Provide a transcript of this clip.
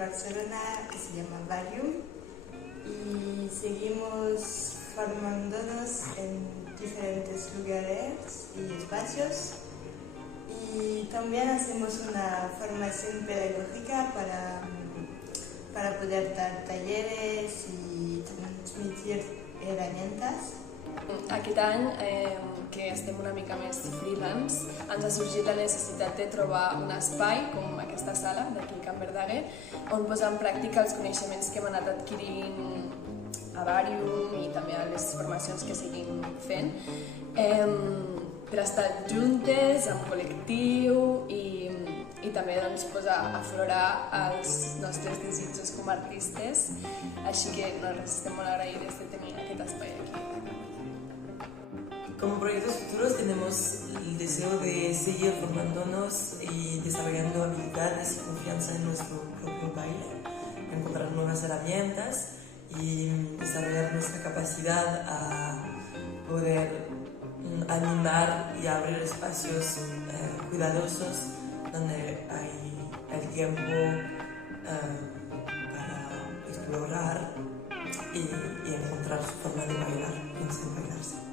Barcelona que se llama Varium y seguimos formándonos en diferentes lugares y espacios. Y también hacemos una formación pedagógica para poder dar talleres i transmitir herramientas. Aquest any, que estem una mica més freelance, ens ha sorgit la necessitat de trobar un espai, com aquesta sala d'aquí a Can Verdaguer, on posar en pràctica els coneixements que hem anat adquirint a Varium i també a les formacions que seguim fent, per estar juntes, en col·lectiu i també posar a aflorar els nostres desitjos com a artistes, així que estem molt agraïdes de tenir aquest espai aquí. Como proyectos futuros tenemos el deseo de seguir formándonos y desarrollando habilidades y confianza en nuestro propio baile, encontrar nuevas herramientas y desarrollar nuestra capacidad a poder animar y abrir espacios cuidadosos donde hay el tiempo para explorar y encontrar su forma de bailar y desenvolverse.